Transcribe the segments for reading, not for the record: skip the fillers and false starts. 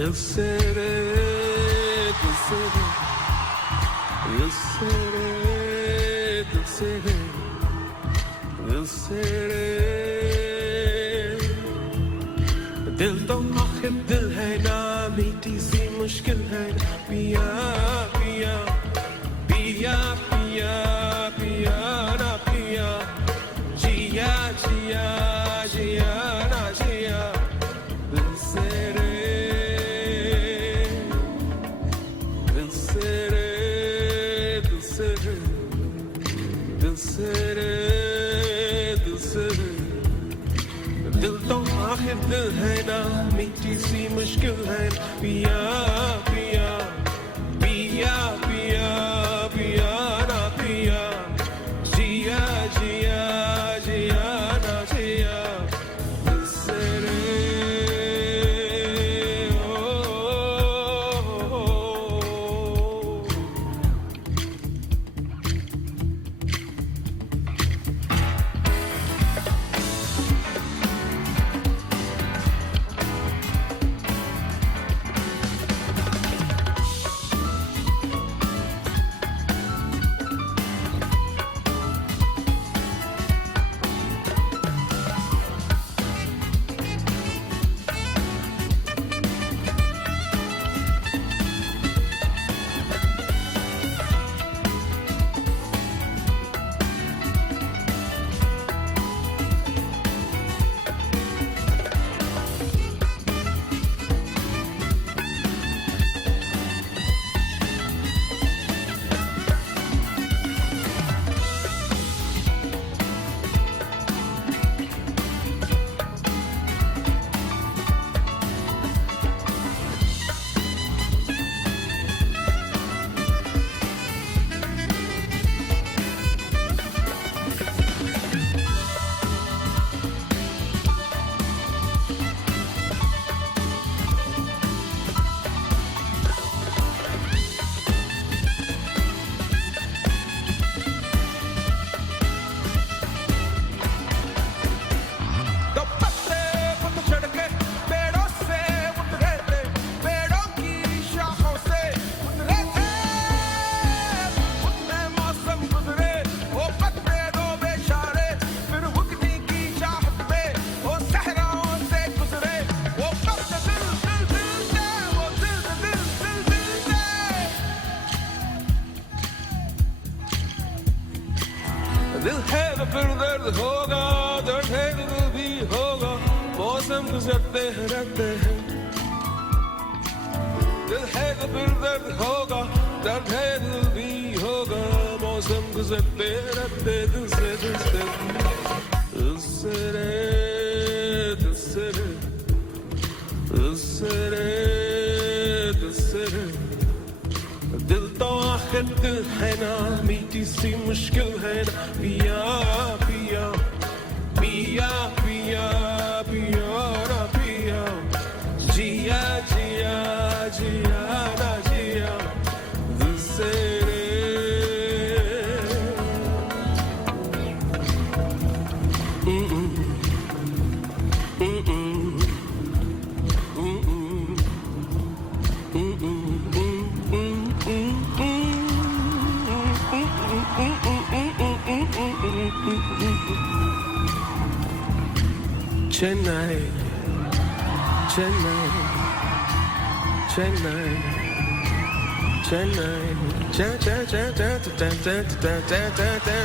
दिल से रे, दिल से रे, दिल से रे, दिल से रे, दिल से रे। दिल तो आखिर दिल है ना, मीठी सी मुश्किल है ना, पिया पिया पिया पिया पिया ना पिया, जिया जिया जिया ना जिया, दिल से रे, दिल से रे, दिल से रे, दिल से रे, दिल से रे। दिल तो आखिर दिल है ना, मीठी सी मुश्किल है ना, पिया पिया पिया पिया पिया ना पिया, जिया जिया जिया ना जिया, दिल से रे, दिल है तो फिर दर्द होगा, दर्द है तो दिल भी होगा, मौसम गुजरते हैं रहते हैं। दिल है तो फिर दर्द होगा, दर्द है तो दिल भी होगा, मौसम गुजरते रहते, दिल से दिल से, दिल से रे, दिल से रे, दिल से रे, दिल से रे। दिल तो आखिर दिल है ना, मीठी सी मुश्किल है ना, पिया पिया पिया पिया पिया ना पिया, जिया जिया जिया ना जिया, दिल से रे, Chennai, Chennai, Chennai, Chennai, cha cha cha cha cha cha cha cha cha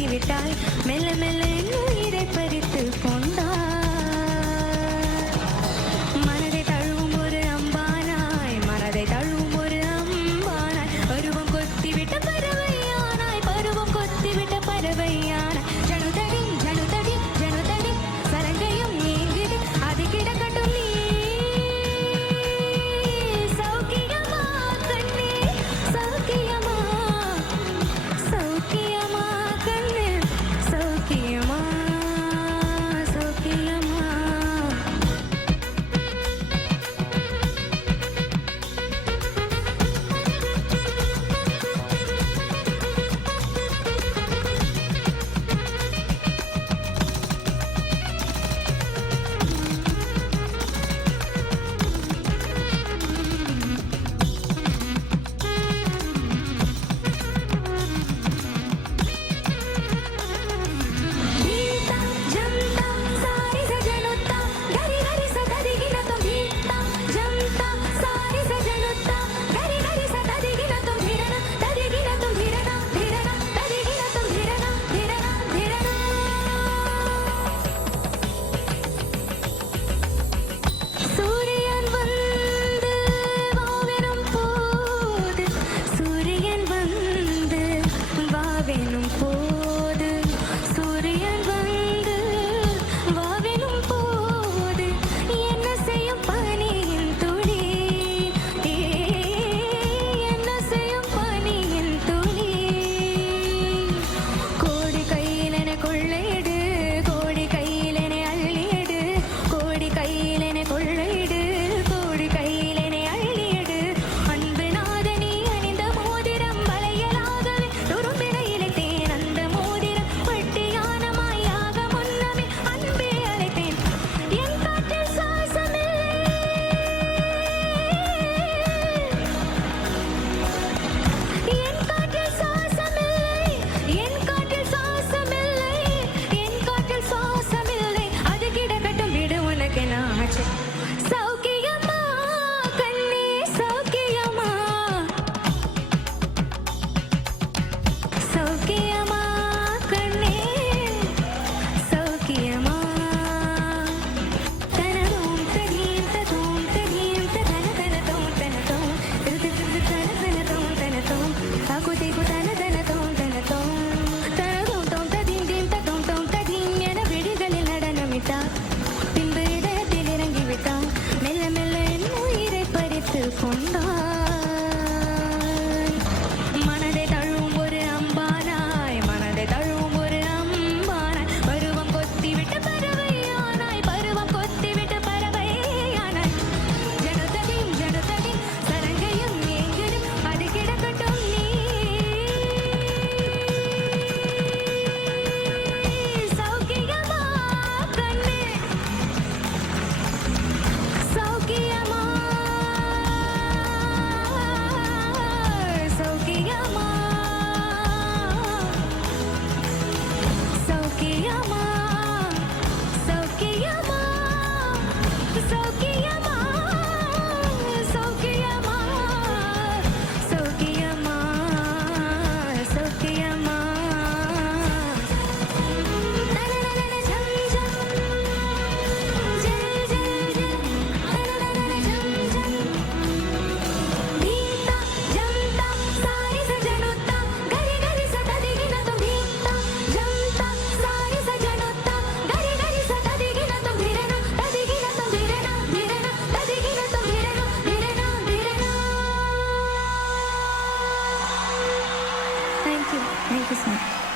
இறங்கிவிட்டாய் மெல்ல மெல்ல என் உயிரை பறித்து கொண்டாய் மனதை தழுவும் ஒரு அம்பானாய் மனதை தழுவும் ஒரு அம்பானாய் பருவம் கொத்திவிட்ட பறவையானாய் பருவம் கொத்திவிட்ட பறவையானாய் ஜனுதடி ஜனுதடி ஜனுதடி சலங்கையும் நீங்குது அது கிடக்கட்டும் நீ சௌக்கியமா கண்ணே சௌக்கியமா சௌக்கியமா கண்ணே சௌக்கியமா சௌக்கியமா சூரியன் வந்து வாவெனும் போது சூரியன் வந்து வாவெனும் போது என்ன செய்யும் பனியின் துளி என்ன செய்யும் பனியின் துளி கோடி கையிலென கொள்ளையிடு கோடி கையிலென அள்ளியடு கோடி கையிலென கொள்ளையிடு கோடி கையிலென அள்ளியடு அன்பு நாதனி அணிந்த மோதிரம் வளையலாகவே துரும்பின இழைத்தேன் அந்த மோதிரம் பட்டியான மாயாக முன்னமே அன்பே அழைத்தேன் என் காற்றில் சுவாசமில்லை என் காற்றில் சுவாசமில்லை என் காற்றில் சுவாசமில்லை என் காற்றில் சுவாசமில்லை அது கிடக்கட்டும் விடு உனக்கு நாச்சு சௌக்கியமா கண்ணே சௌக்கியமா சௌக்கியமா கண்ணே சௌக்கியமா தனதோம் தனீம் ததோம் தனீம் தன தனதோம் தனதோம் திருதிரு தனதோம் தனதோம் அகுதிகு தனதோம் தனதோம் தனதோம் தோம் ததீம் தீம் ததோம் தோம் ததீம் என விழிகளில் நடனமிட்டார் பின்பு இதயத்தில் இறங்கிவிட்டார் மெல்ல மெல்ல என் உயிரை பறித்து கொண்டாய் மனதை தழுவும் ஒரு அம்பானாய் மனதை தழுவும் ஒரு அம்பானாய் பருவம் கொத்திவிட்ட பறவையானாய் பருவம் கொத்திவிட்ட பறவையானாய் ஜனுதடி ஜனுதடி சலங்கையும் ஏங்குது அது கிடக்கட்டும் நீ சௌக்கியமா கண்ணே சௌக்கியமா சௌக்கியமா சௌக்கியமா சௌக்கியமா சௌக்கியமா சௌக்கியமா சௌக்கியமா சௌக்கியமா தனனன ஜம் ஜம் ஜல் ஜல் ஜல் தனனன ஜம் ஜம் பீதா ஜம்தா சாரி சஜனுத்தா கரி கரி சததிகின தும் பீதா ஜம்தா சாரி சஜனுத்தா கரி கரி சததிகின தும் धिरना ததிகின தும் धिरना धिरना ததிகின தும் धिरना धिरना धिरना Thank you so much.